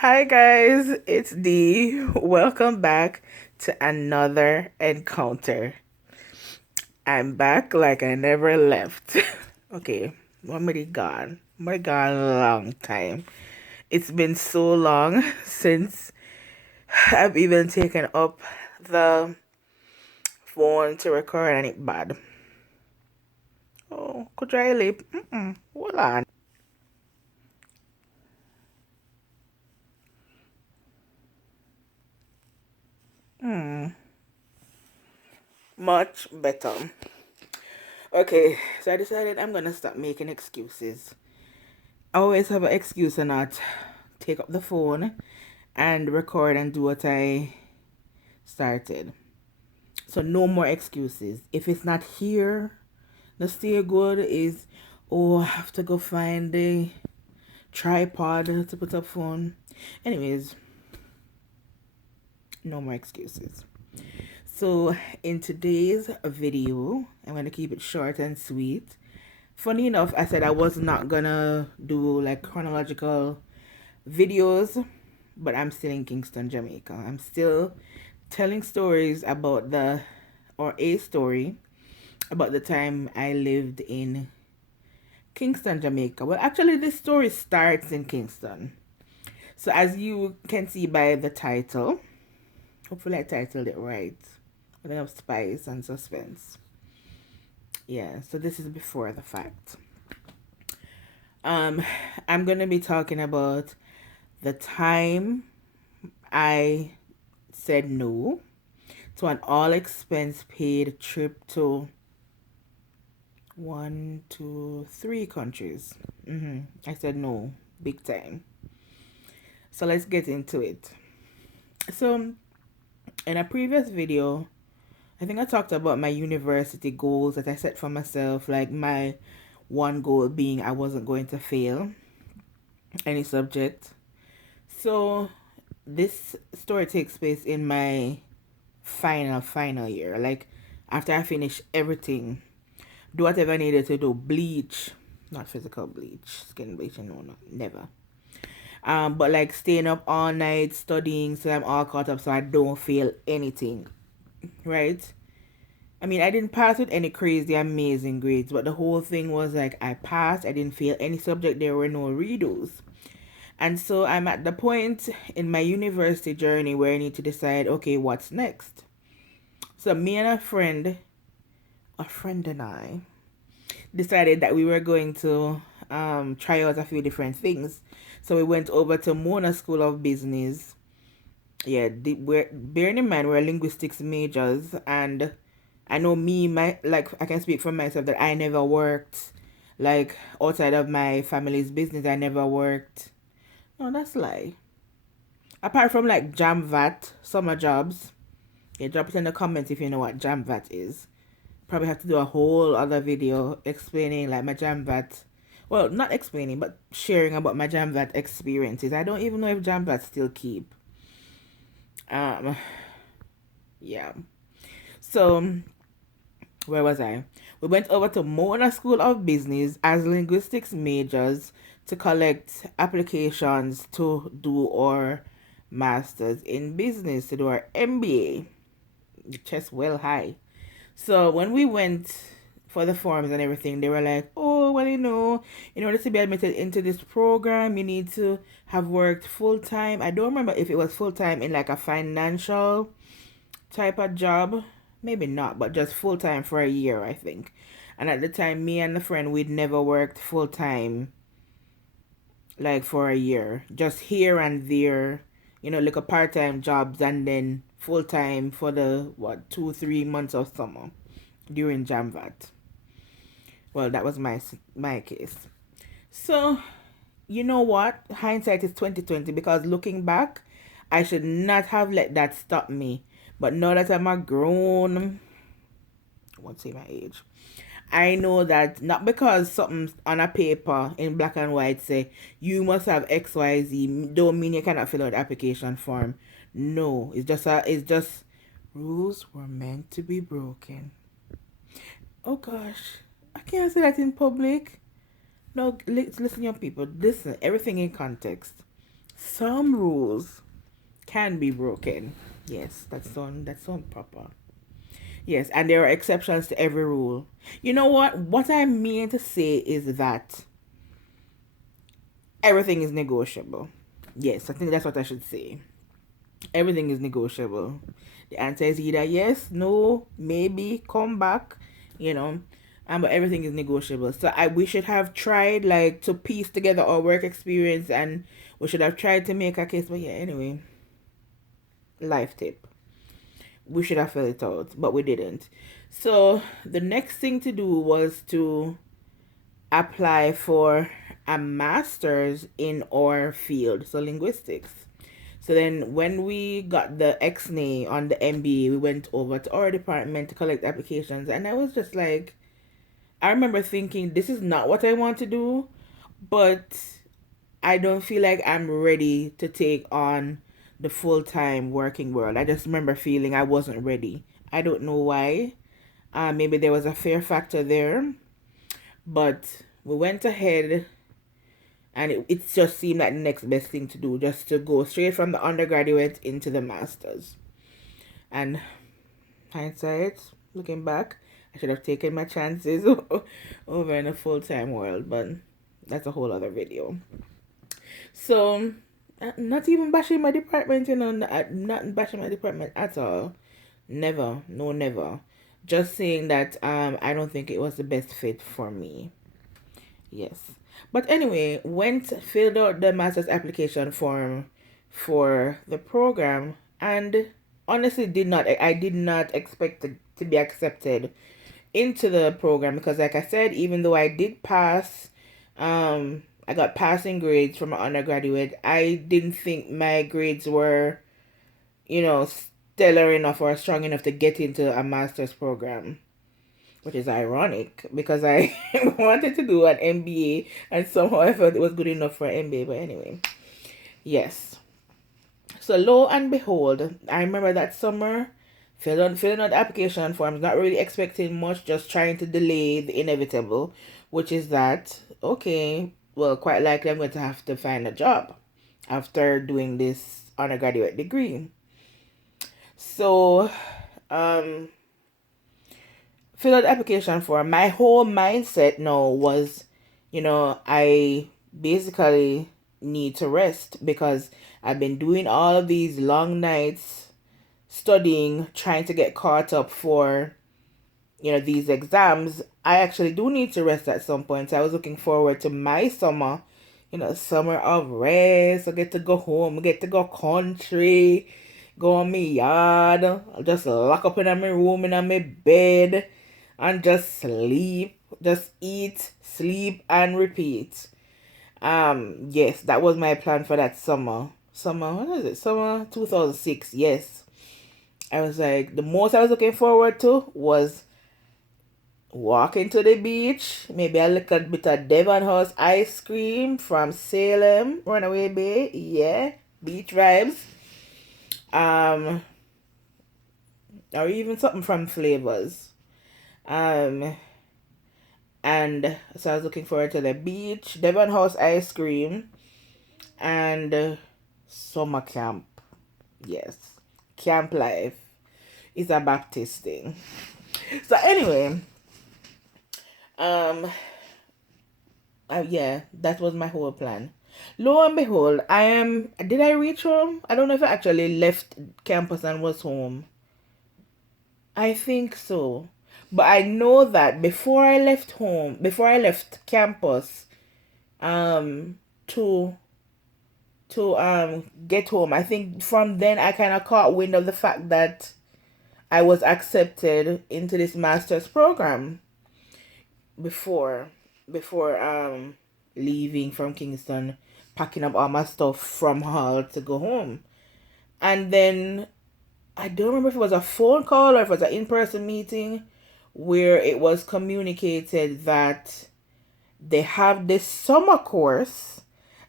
Hi guys, it's Dee. Welcome back to another encounter. I'm back like I never left. Okay, I'm already gone. My gone a long time. It's been so long since I've even taken up the phone to record and it bad. Oh, could dry lip. Hold on. Much better. Okay, so I decided I'm gonna stop making excuses. I always have an excuse to not take up the phone and record and do what I started. So no more excuses. If it's not here, the stay good is, oh, I have to go find the tripod to put up phone. Anyways, no more excuses. So in today's video, I'm gonna keep it short and sweet. Funny enough, I said I was not gonna do like chronological videos, but I'm still in Kingston, Jamaica. I'm still telling stories about or a story about the time I lived in Kingston, Jamaica. Well, actually, this story starts in Kingston. So, as you can see by the title, hopefully I titled it right. I think of spice and suspense. Yeah, so this is before the fact. Um, I'm gonna be talking about the time I said no to an all expense paid trip to 1, 2, 3 countries. I said no, big time. So let's get into it. So, in a previous video, I think I talked about my university goals that I set for myself, like my one goal being I wasn't going to fail any subject. So, this story takes place in my final year. Like, after I finish everything, do whatever I needed to do. Bleach, not physical bleach, skin bleaching, no, never. But like staying up all night studying so I'm all caught up so I don't feel anything, right? I mean, I didn't pass with any crazy amazing grades, but the whole thing was like I passed. I didn't fail any subject. There were no redos, and so I'm at the point in my university journey where I need to decide, okay, what's next. So me and a friend and I decided that we were going to try out a few different things. So we went over to Mona School of Business. Yeah, we're bearing in mind we're linguistics majors, and I know I can speak for myself that I never worked like outside of my family's business. I never worked. No, that's a lie. Apart from like jam vat summer jobs. Yeah, drop it in the comments if you know what jam vat is. Probably have to do a whole other video explaining like my jam vat. Well, not explaining, but sharing about my jam vat experiences. I don't even know if jam vat still keep. Um, yeah. So where was I? We went over to Mona School of Business as linguistics majors to collect applications to do our masters in business, to do our MBA. Chest well high. So when we went for the forms and everything, they were like, oh, well, in order to be admitted into this program, you need to have worked full time. I don't remember if it was full time in like a financial type of job. Maybe not, but just full time for a year, I think. And at the time, me and the friend, we'd never worked full time like for a year, just here and there, like a part time jobs and then full time for the 2 3 months of summer during Jamvat. Well, that was my case. So you know what? Hindsight is 2020 because looking back, I should not have let that stop me. But now that I'm a grown, I won't say my age. I know that not because something's on a paper in black and white say you must have XYZ don't mean you cannot fill out the application form. No, it's just rules were meant to be broken. Oh gosh, I can't say that in public. No, listen, young people, listen, everything in context. some rules can be broken. Yes, that's on proper. Yes, and there are exceptions to every rule. You know what? What I mean to say is that everything is negotiable. Yes, I think that's what I should say. Everything is negotiable. The answer is either yes, no, maybe, come back, you know. But everything is negotiable. So we should have tried like to piece together our work experience, and we should have tried to make a case. But yeah, anyway, life tip. We should have filled it out, but we didn't. So the next thing to do was to apply for a master's in our field, so linguistics. So then when we got the XNA on the MBA, we went over to our department to collect applications, and I was just like, I remember thinking, this is not what I want to do, but I don't feel like I'm ready to take on the full-time working world. I just remember feeling I wasn't ready. I don't know why. Maybe there was a fear factor there, but we went ahead, and it just seemed like the next best thing to do, just to go straight from the undergraduate into the master's. And hindsight, looking back, I should have taken my chances over in a full-time world, but that's a whole other video. So, not even bashing my department, not bashing my department at all. Never, no, never. Just saying that I don't think it was the best fit for me. Yes. But anyway, filled out the master's application form for the program, and honestly I did not expect to be accepted into the program, because like I said, even though I did pass, I got passing grades from an undergraduate, I didn't think my grades were, stellar enough or strong enough to get into a master's program. Which is ironic, because I wanted to do an MBA, and somehow I felt it was good enough for an MBA. But anyway, yes. So lo and behold, I remember that summer, filling out the application forms, not really expecting much, just trying to delay the inevitable, which is that, okay, well, quite likely I'm going to have to find a job after doing this undergraduate degree. So, fill out the application form. My whole mindset now was, I basically need to rest, because I've been doing all of these long nights studying, trying to get caught up for, these exams. I actually do need to rest at some point. So I was looking forward to my summer, summer of rest. I get to go home, I get to go country, go on my yard, I'll just lock up in my room, in my bed, and just sleep, just eat, sleep, and repeat. Yes, that was my plan for that summer. What is it? Summer 2006. Yes. I was like, the most I was looking forward to was walking to the beach, maybe a little bit of Devon House ice cream from Salem, Runaway Bay. Yeah, beach vibes. Or even something from Flavors. And so I was looking forward to the beach, Devon House ice cream, and summer camp. Yes, camp life is a Baptist thing. So anyway, yeah, that was my whole plan. Lo and behold, did I reach home? I don't know if I actually left campus and was home. I think so. But I know that before I left campus, to get home, I think from then I kind of caught wind of the fact that I was accepted into this master's program before leaving from Kingston, packing up all my stuff from Hull to go home. And then I don't remember if it was a phone call or if it was an in-person meeting where it was communicated that they have this summer course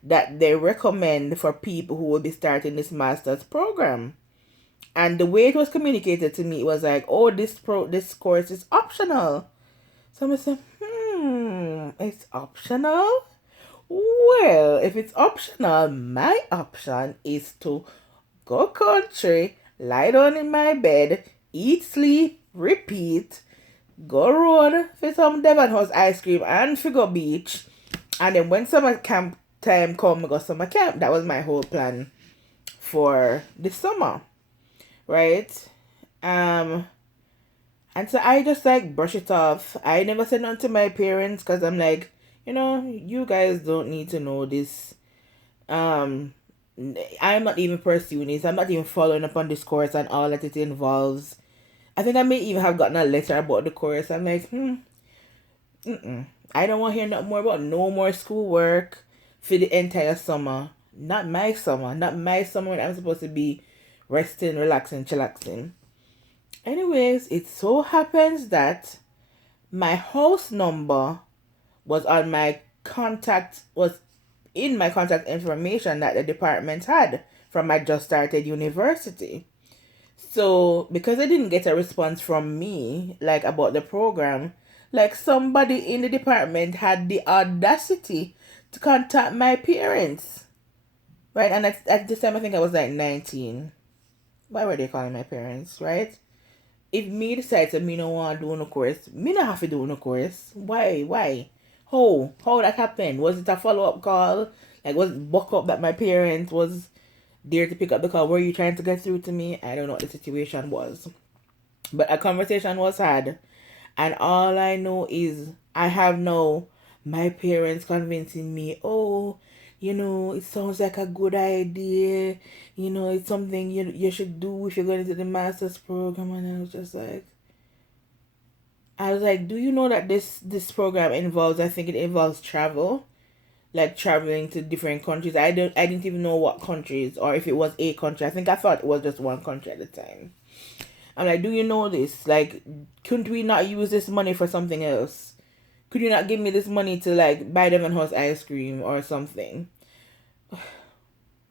that they recommend for people who will be starting this master's program. And the way it was communicated to me, it was like, oh, this course is optional. So I said, it's optional? Well, if it's optional, my option is to go country, lie down in my bed, eat, sleep, repeat, go road for some Devon House ice cream and figure beach. And then when summer camp time come, I go summer camp. That was my whole plan for the summer. Right? And so I just like brush it off. I never said nothing to my parents because I'm like, you guys don't need to know this. I'm not even pursuing this. I'm not even following up on this course and all that it involves. I think I may even have gotten a letter about the course. I'm like, I don't want to hear nothing more about no more schoolwork for the entire summer. Not my summer. Not my summer when I'm supposed to be resting, relaxing, chillaxing. Anyways, it so happens that my house number was in my contact information that the department had from my just started university. So because I didn't get a response from me, like about the program, like somebody in the department had the audacity to contact my parents. Right? And at this time I think I was like 19. Why were they calling my parents, right? If me decide to me no want to do no course, me not have to do no course. Why? How that happened? Was it a follow-up call? Like, was it buck up that my parents was there to pick up the call? Were you trying to get through to me? I don't know what the situation was. But a conversation was had. And all I know is I have no my parents convincing me, it sounds like a good idea. It's something you should do if you're going into the master's program. And I was like, do you know that this program involves, I think it involves travel, like traveling to different countries. I didn't even know what countries or if it was a country. I think I thought it was just one country at the time. I'm like, do you know this? Like, couldn't we not use this money for something else? Could you not give me this money to like buy Devon House ice cream or something?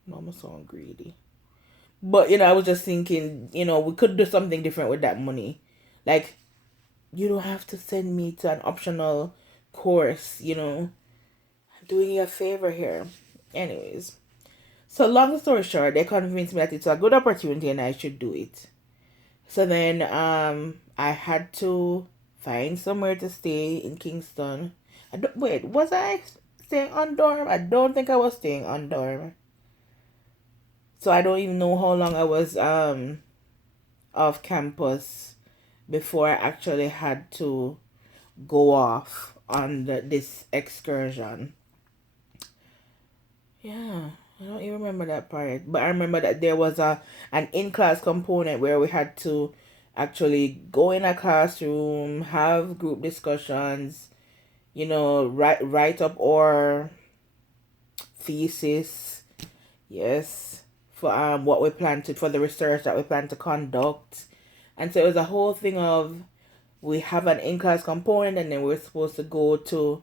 Mama so greedy. But I was just thinking, we could do something different with that money. Like, you don't have to send me to an optional course, I'm doing you a favor here. Anyways. So long story short, they convinced me that it's a good opportunity and I should do it. So then I had to find somewhere to stay in Kingston. Was I staying on dorm? I don't think I was staying on dorm. So I don't even know how long I was off campus before I actually had to go off on this excursion. Yeah, I don't even remember that part. But I remember that there was an in-class component where we had to actually go in a classroom, have group discussions, write up our thesis. Yes. For what we plan to, for the research that we plan to conduct. And so it was a whole thing of, we have an in-class component and then we're supposed to go to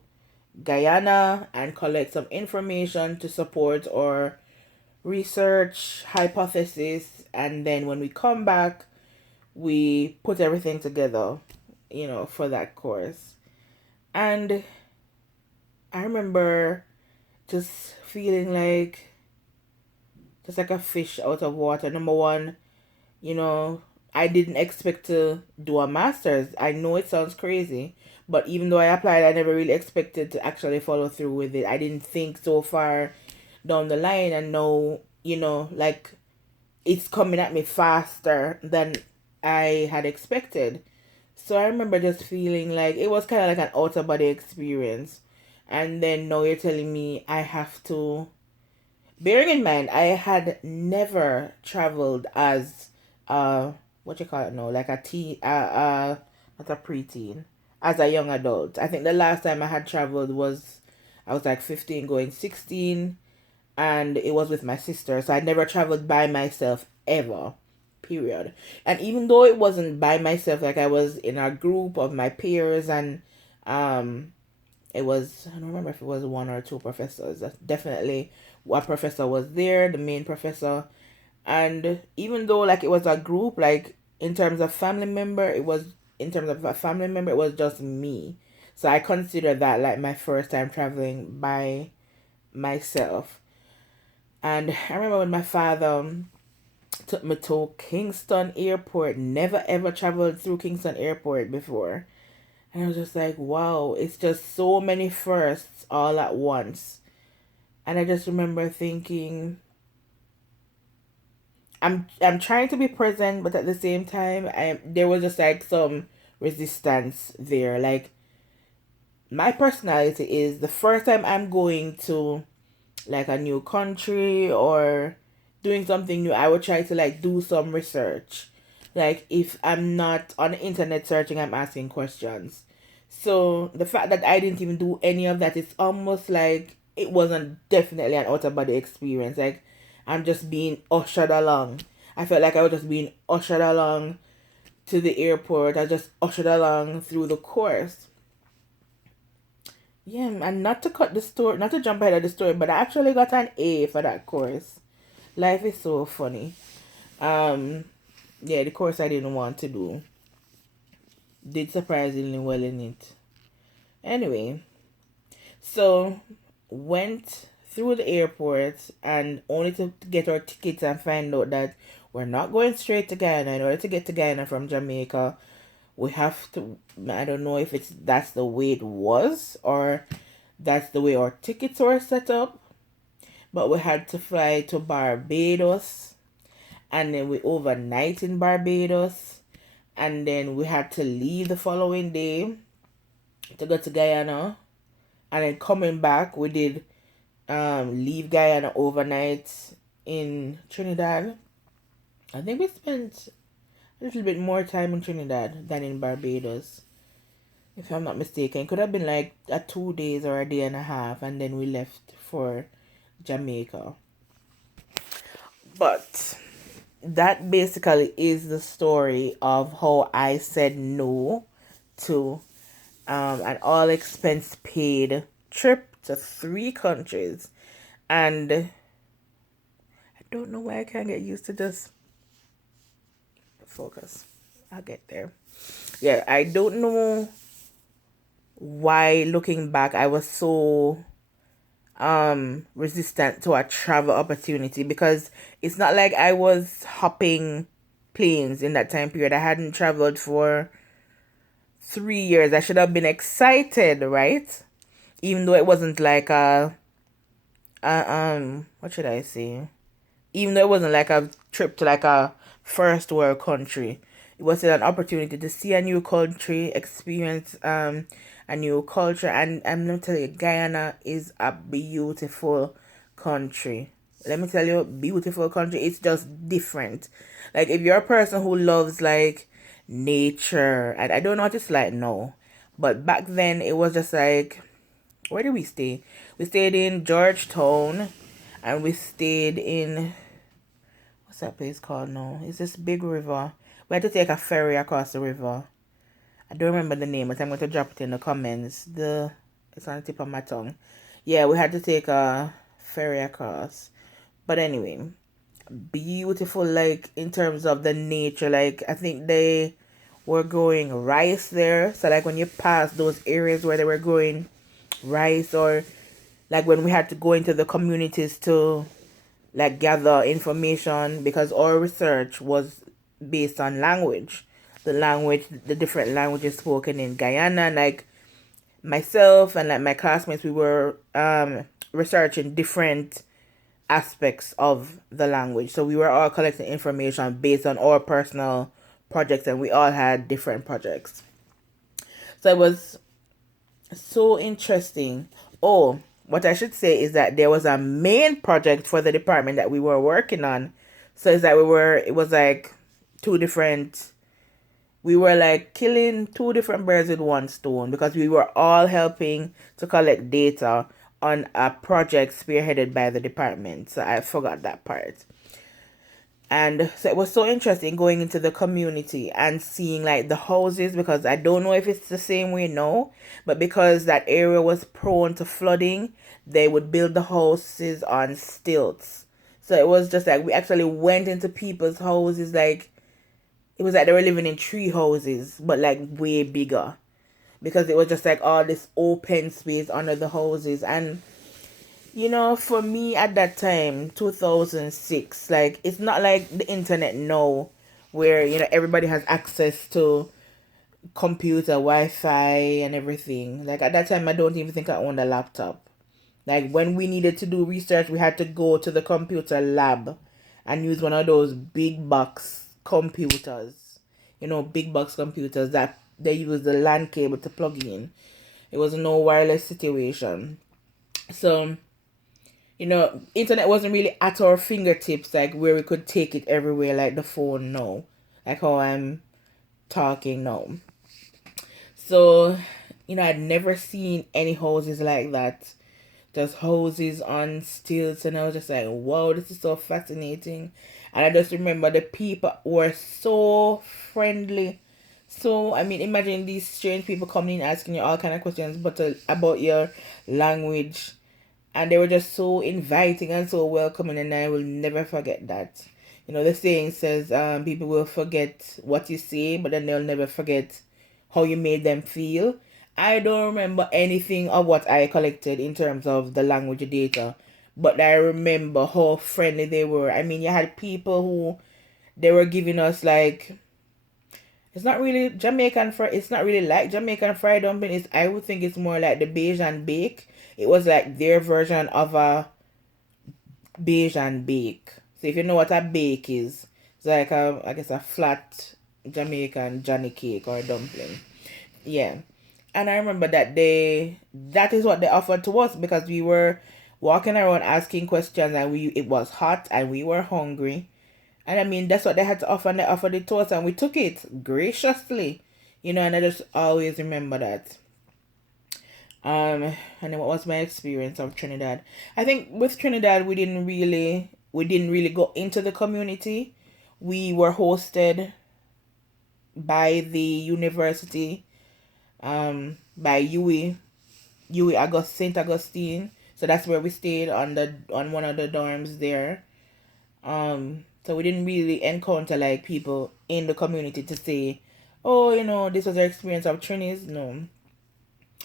Guyana and collect some information to support our research hypothesis. And then when we come back, we put everything together, for that course. And I remember just feeling like just like a fish out of water. Number one, I didn't expect to do a master's. I know it sounds crazy, but even though I applied, I never really expected to actually follow through with it. I didn't think so far down the line, and now, like, it's coming at me faster than I had expected. So I remember just feeling like it was kind of like an out of body experience. And then now you're telling me I have to. Bearing in mind, I had never traveled as what you call it now, like a teen, not a preteen, as a young adult. I think the last time I had traveled was I was like 15, going 16, and it was with my sister. So I never traveled by myself ever, period. And even though it wasn't by myself, like I was in a group of my peers, and it was, I don't remember if it was one or two professors. Definitely one professor was there, the main professor. And even though like it was a group, like in terms of family member, it was just me. So I consider that like my first time traveling by myself. And I remember when my father took me to Kingston Airport. Never ever traveled through Kingston Airport before. And I was just like, wow, it's just so many firsts all at once. And I just remember thinking, I'm trying to be present, but at the same time, there was just like some resistance there. Like, my personality is the first time I'm going to like a new country or doing something new, I would try to like do some research. Like, if I'm not on the internet searching, I'm asking questions. So the fact that I didn't even do any of that, it's almost like it wasn't definitely an out of body experience. Like, I'm just being ushered along. I felt like I was just being ushered along to the airport. I just ushered along through the course. Yeah, and not to cut the story, not to jump ahead of the story, but I actually got an A for that course. Life is so funny. Um, yeah, the course I didn't want to do did surprisingly well in it. Anyway, so went through the airport and only to get our tickets and find out that we're not going straight to Guyana. In order to get to Guyana from Jamaica, we have to, I don't know if that's the way it was or that's the way our tickets were set up, but we had to fly to Barbados, and then we overnight in Barbados, and then we had to leave the following day to go to Guyana, and then coming back we did leave Guyana overnight in Trinidad. I think we spent a little bit more time in Trinidad than in Barbados, if I'm not mistaken. It could have been like 2 days or a day and a half, and then we left for Jamaica. But that basically is the story of how I said no to an all expense paid trip to 3 countries. And I don't know why I can't get used to this. Focus. I'll get there. Yeah, I don't know why, looking back, I was so resistant to a travel opportunity, because it's not like I was hopping planes in that time period. I hadn't traveled for 3 years. I should have been excited, right? Even though it wasn't like what should I say? Even though it wasn't like a trip to like a first world country, it was an opportunity to see a new country, experience a new culture, and I'm gonna tell you, Guyana is a beautiful country. Let me tell you, beautiful country. It's just different. Like, if you're a person who loves like nature, and I don't know what it's like now, but back then it was just like, where did we stay? We stayed in Georgetown, and we stayed in, what's that place called now? It's this big river. We had to take a ferry across the river. I don't remember the name, but I'm going to drop it in the comments. It's on the tip of my tongue. Yeah, we had to take a ferry across. But anyway, beautiful, like, in terms of the nature. Like, I think they were growing rice there. So, like, when you pass those areas where they were growing rice, or like when we had to go into the communities to like gather information, because our research was based on language, the different languages spoken in Guyana. Like, myself and like my classmates, we were researching different aspects of the language, so we were all collecting information based on our personal projects, and we all had different projects. So it was so interesting. Oh, what I should say is that there was a main project for the department that we were working on. So it's like it was like we were like killing 2 different birds with one stone, because we were all helping to collect data on a project spearheaded by the department. So I forgot that part. And so it was so interesting going into the community and seeing like the houses, because I don't know if it's the same way now, but because that area was prone to flooding, they would build the houses on stilts. So it was just like we actually went into people's houses. Like, it was like they were living in tree houses, but like way bigger, because it was just like all this open space under the houses. And For me at that time, 2006, like, it's not like the internet now, where, everybody has access to computer, Wi-Fi, and everything. Like, at that time, I don't even think I owned a laptop. Like, when we needed to do research, we had to go to the computer lab and use one of those big box computers. Big box computers that they use the LAN cable to plug in. It was no wireless situation. So, internet wasn't really at our fingertips, like where we could take it everywhere, like the phone now, like how I'm talking now. So, I'd never seen any houses like that, just houses on stilts, and I was just like, wow, this is so fascinating. And I just remember the people were so friendly. So, I mean, imagine these strange people coming in asking you all kind of questions, but about your language, and they were just so inviting and so welcoming, and I will never forget that. The saying says, people will forget what you say, but then they'll never forget how you made them feel. I don't remember anything of what I collected in terms of the language data, but I remember how friendly they were. I mean, you had people who they were giving us, like, it's not really Jamaican fry. It's not really like Jamaican fried dumpling. I would think it's more like the Bajan bake. It was like their version of a Bajan bake. So if you know what a bake is, it's like I guess a flat Jamaican Johnny cake or dumpling. Yeah. And I remember that is what they offered to us, because we were walking around asking questions, and it was hot and we were hungry. And I mean, that's what they had to offer, and they offered it to us, and we took it graciously. And I just always remember that. And then what was my experience of Trinidad? I think with Trinidad, we didn't really go into the community. We were hosted by the university, by St. Augustine. So that's where we stayed on one of the dorms there. So we didn't really encounter like people in the community to say, oh, this was our experience of Trinis. No,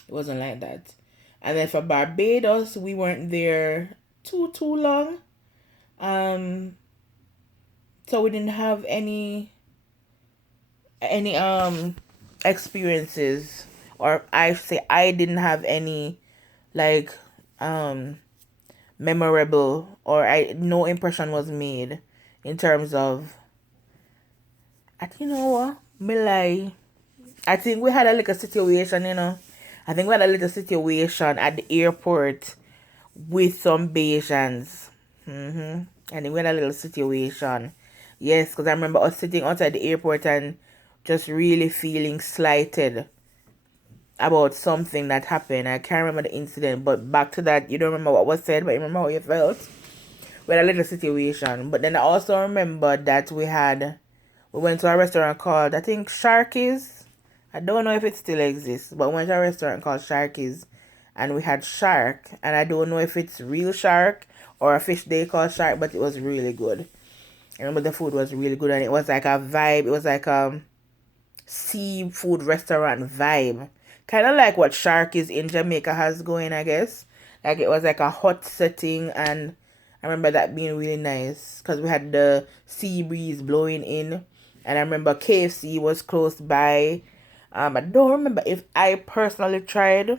it wasn't like that. And then for Barbados, we weren't there too long. So we didn't have any experiences, or I say I didn't have any, like, memorable, or no impression was made in terms of, I think, what me lie. I think we had a little situation, I think we had a little situation at the airport with some Bajans. I think we had a little situation. Yes, because I remember us sitting outside the airport and just really feeling slighted about something that happened. I can't remember the incident, but back to that, you don't remember what was said, but you remember how you felt. We had a little situation. But then I also remember that we went to a restaurant called, I think, Sharky's. I don't know if it still exists, but we went to a restaurant called Sharky's, and we had shark, and I don't know if it's real shark or a fish they call shark, but it was really good. I remember the food was really good, and it was like a vibe. It was like a seafood restaurant vibe, kind of like what Shark is in Jamaica has going, I guess. Like, it was like a hot setting, and I remember that being really nice because we had the sea breeze blowing in, and I remember KFC was close by. I don't remember if I personally tried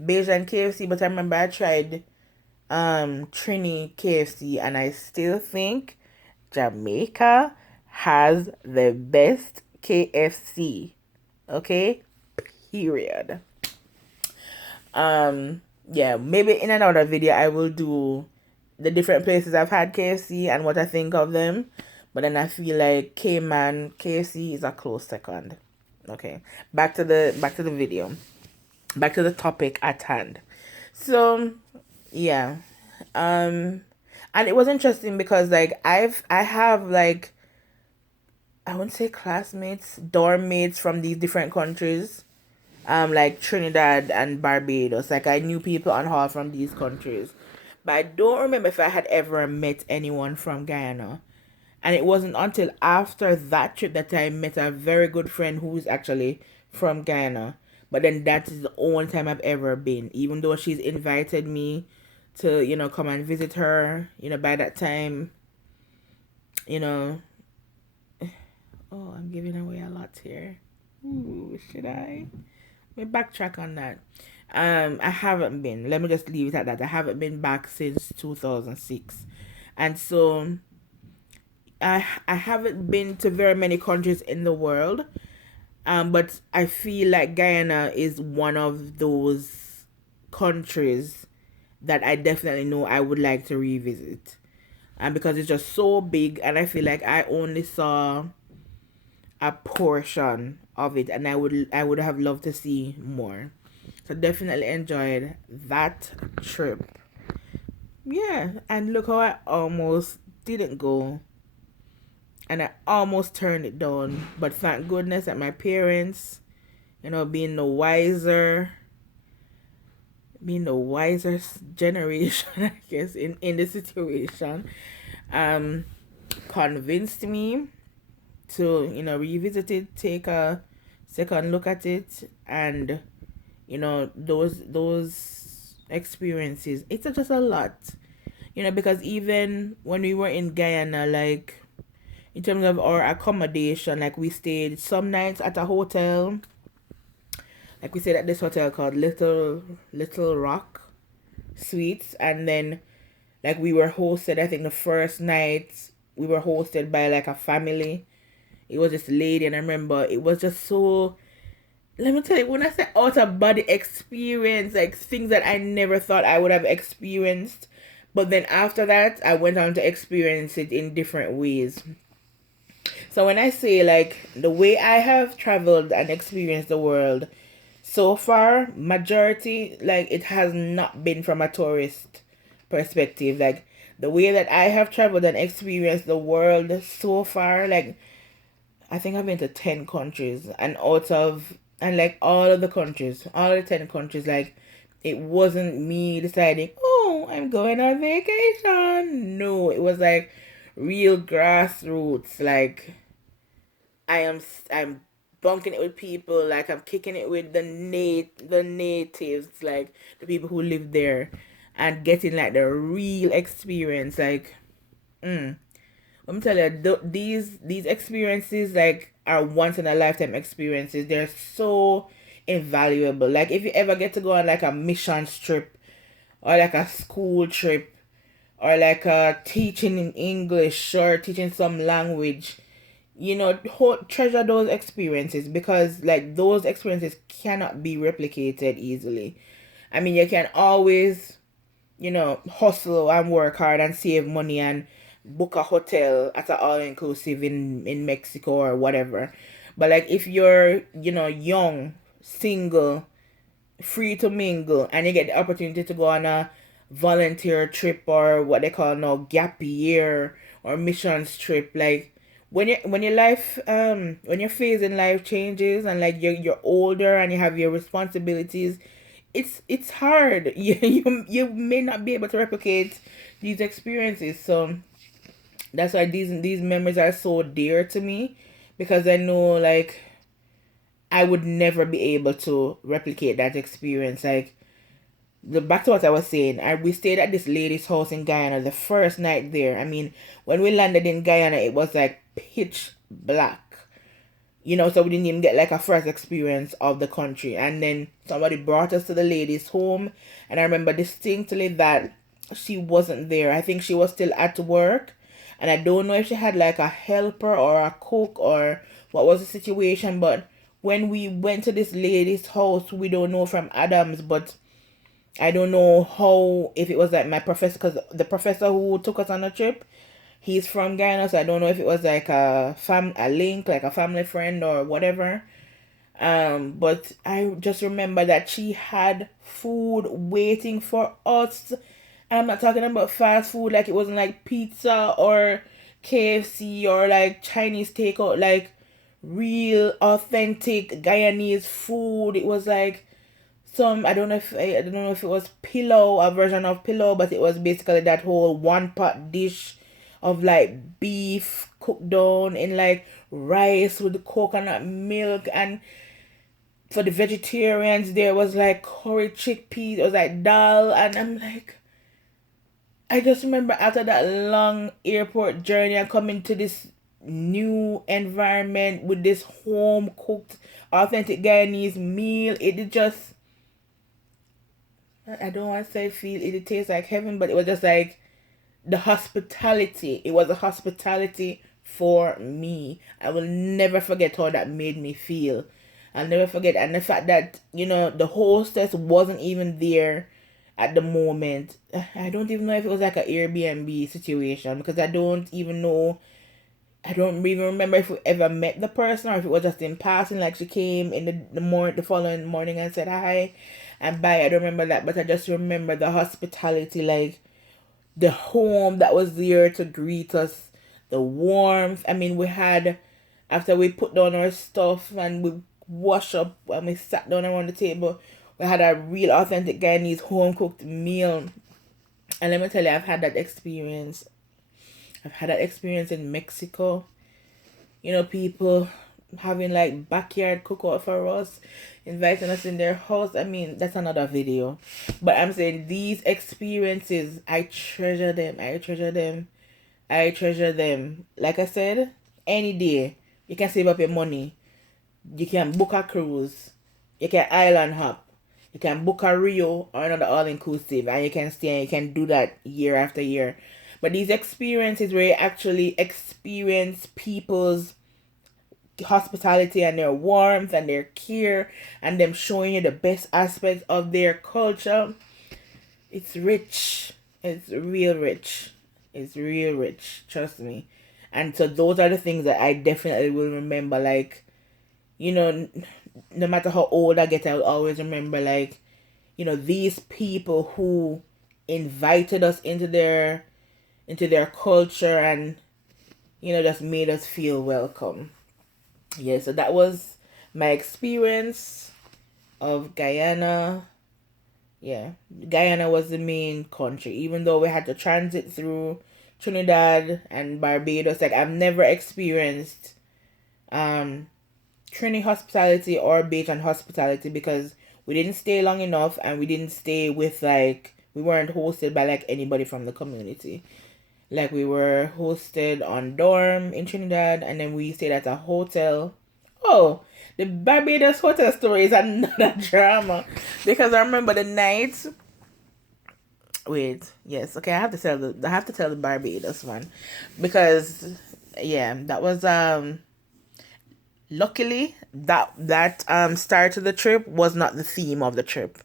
Bajan KFC, but I remember I tried Trini KFC, and I still think Jamaica has the best KFC. Okay? Period. Yeah, maybe in another video I will do the different places I've had KFC and what I think of them. But then I feel like Cayman KFC is a close second. Okay. Back to the video. Back to the topic at hand. So, yeah. And it was interesting because, like, I have, like, I wouldn't say classmates, dorm mates from these different countries, like Trinidad and Barbados. Like, I knew people on hall from these countries, but I don't remember if I had ever met anyone from Guyana. And it wasn't until after that trip that I met a very good friend who's actually from Guyana. But then that is the only time I've ever been, even though she's invited me to, come and visit her. By that time, you know, oh, I'm giving away a lot here. Ooh, should I? Let me backtrack on that. I haven't been. Let me just leave it at that. I haven't been back since 2006, and so I haven't been to very many countries in the world. But I feel like Guyana is one of those countries that I definitely know I would like to revisit. And because it's just so big, and I feel like I only saw a portion of it, and I would have loved to see more. So definitely enjoyed that trip. Yeah, and look how I almost didn't go, and I almost turned it down. But thank goodness that my parents, being the wiser generation, I guess, in the situation, um, convinced me to, revisit it, take a second look at it, and those experiences. It's just a lot, because even when we were in Guyana, like in terms of our accommodation, like we stayed some nights at a hotel. Like we stayed at this hotel called Little Rock Suites, and then like we were hosted. I think the first night we were hosted by like a family. It was this lady, and I remember it was just so. Let me tell you, when I say out of body experience, like things that I never thought I would have experienced, but then after that, I went on to experience it in different ways. So when I say like the way I have traveled and experienced the world so far, majority, like it has not been from a tourist perspective. Like the way that I have traveled and experienced the world so far, like I think I've been to 10 countries, and like all of the countries, all the 10 countries, like it wasn't me deciding, oh, I'm going on vacation. No, it was like real grassroots. Like I'm bunking it with people, like I'm kicking it with the natives, like the people who live there, and getting like the real experience. Like, let me tell you, these experiences like are once in a lifetime experiences. They're so invaluable. Like if you ever get to go on like a mission trip, or like a school trip, or like a teaching in English, or teaching some language, treasure those experiences, because like those experiences cannot be replicated easily. I mean, you can always, hustle and work hard and save money and book a hotel at an all inclusive in Mexico or whatever. But like if you're, young, single, free to mingle, and you get the opportunity to go on a volunteer trip, or what they call now gap year or missions trip, like when your phase in life changes, and like you're older and you have your responsibilities, it's hard. You may not be able to replicate these experiences. So that's why these memories are so dear to me, because I know like I would never be able to replicate that experience. Like the back to what I was saying, we stayed at this lady's house in Guyana the first night there. I mean, when we landed in Guyana, it was like pitch black. So we didn't even get like a first experience of the country. And then somebody brought us to the lady's home, and I remember distinctly that she wasn't there. I think she was still at work, and I don't know if she had like a helper or a cook or what was the situation. But when we went to this lady's house, we don't know from Adams, but I don't know how, if it was like my professor, because the professor who took us on the trip, he's from Guyana, so I don't know if it was like a link, like a family friend or whatever. But I just remember that she had food waiting for us. And I'm not talking about fast food, like it wasn't like pizza or KFC or like Chinese takeout, like real authentic Guyanese food. It was like I don't know if it was pillow, a version of pillow, but it was basically that whole one pot dish of like beef cooked down in like rice with coconut milk. And for the vegetarians there was like curry chickpeas, it was like dal. And I'm like, I just remember after that long airport journey and coming to this new environment with this home cooked authentic Guyanese meal, it did just, I don't want to say feel it tastes like heaven, but it was just like the hospitality. It was a hospitality for me. I will never forget how that made me feel. I'll never forget. And the fact that, the hostess wasn't even there at the moment. I don't even know if it was like an Airbnb situation, because I don't even know. I don't even remember if we ever met the person or if it was just in passing. Like she came in the following morning and said hi and bye. I don't remember that, but I just remember the hospitality, like the home that was there to greet us, the warmth. I mean, we had, after we put down our stuff and we wash up and we sat down around the table, we had a real authentic Guyanese home cooked meal. And let me tell you, I've had that experience. I've had that experience in Mexico. People having like backyard cookout for us, inviting us in their house. I mean, that's another video. But I'm saying these experiences, I treasure them. I treasure them. I treasure them. Like I said, any day, you can save up your money. You can book a cruise. You can island hop. You can book a Rio or another all-inclusive, and you can stay and you can do that year after year. But these experiences where you actually experience people's hospitality and their warmth and their care and them showing you the best aspects of their culture, it's rich. It's real rich. It's real rich. Trust me. And so those are the things that I definitely will remember. Like, no matter how old I get, I'll always remember, like, these people who invited us into their culture and, just made us feel welcome. Yeah, so that was my experience of Guyana. Yeah, Guyana was the main country, even though we had to transit through Trinidad and Barbados. Like, I've never experienced Trini hospitality or Bajan hospitality, because we didn't stay long enough and we didn't stay with, like, we weren't hosted by like anybody from the community. Like, we were hosted on dorm in Trinidad, and then we stayed at a hotel. Oh, the Barbados hotel story is another drama, because I remember the night. Wait, yes, okay, I have to tell the Barbados one, because yeah, that was luckily that start of the trip was not the theme of the trip,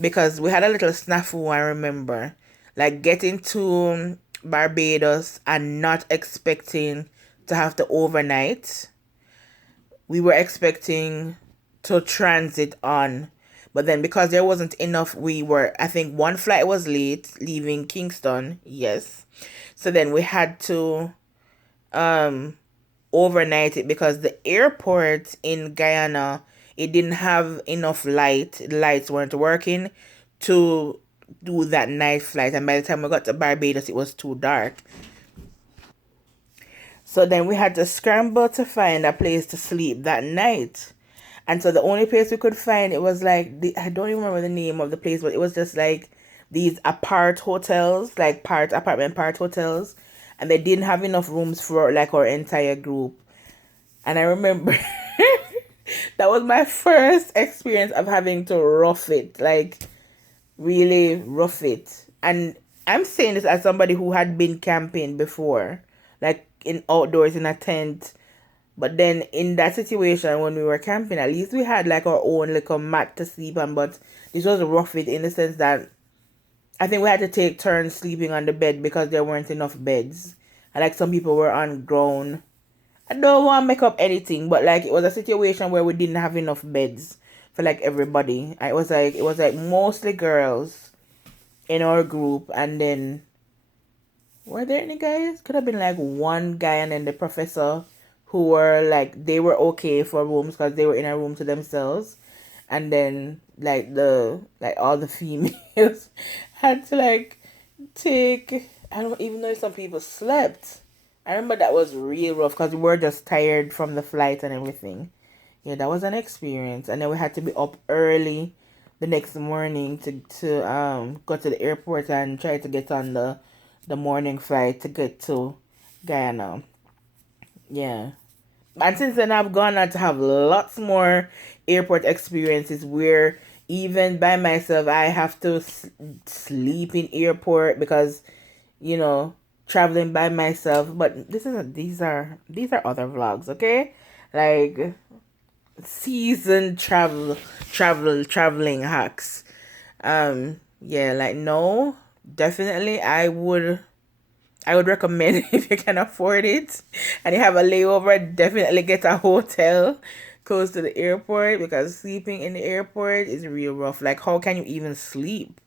because we had a little snafu. I remember, like, getting to Barbados and not expecting to have to overnight. We were expecting to transit on, but then because there wasn't enough, I think one flight was late leaving Kingston. Yes. So then we had to overnight it, because the airport in Guyana, it didn't have enough light. The lights weren't working to do that night flight, and by the time we got to Barbados, it was too dark. So then we had to scramble to find a place to sleep that night. And so the only place we could find, it was like, I don't even remember the name of the place, but it was just like these apart hotels, like apartment hotels. And they didn't have enough rooms for like our entire group. And I remember that was my first experience of having to rough it, like really rough it. And I'm saying this as somebody who had been camping before, like in outdoors in a tent. But then in that situation, when we were camping, at least we had like our own little mat to sleep on. But this was rough it in the sense that I think we had to take turns sleeping on the bed because there weren't enough beds. And like some people were on ground. I don't want to make up anything, but like it was a situation where we didn't have enough beds for like everybody. It was like mostly girls in our group, and then were there any guys? Could have been like one guy and then the professor, who were like, they were okay for rooms because they were in a room to themselves. And then like all the females had to like take, I don't even know if some people slept. I remember that was real rough because we were just tired from the flight and everything. Yeah, that was an experience. And then we had to be up early the next morning to go to the airport and try to get on the the morning flight to get to Guyana. Yeah. And since then, I've gone on to have lots more airport experiences where even by myself, I have to sleep in airport because, you know, traveling by myself. But these are other vlogs, okay? Like seasoned traveling hacks. Yeah, like no, definitely I would recommend if you can afford it and you have a layover, definitely get a hotel close to the airport because sleeping in the airport is real rough. Like, how can you even sleep?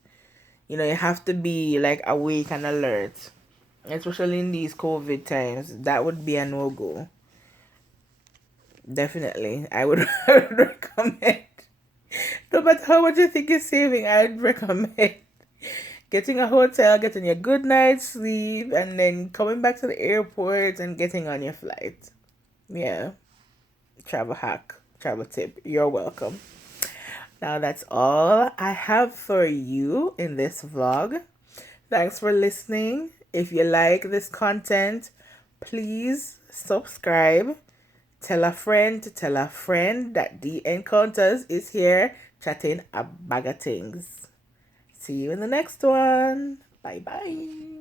You know, you have to be like awake and alert, especially in these COVID times. That would be a no go. Definitely, I would, I would recommend. No matter how much you think you're saving, I'd recommend getting a hotel, getting your good night's sleep, and then coming back to the airport and getting on your flight. Yeah, travel hack, travel tip. You're welcome. Now that's all I have for you in this vlog. Thanks for listening. If you like this content, please subscribe. Tell a friend to tell a friend that the Encounters is here chatting a bag of things. See you in the next one. Bye bye.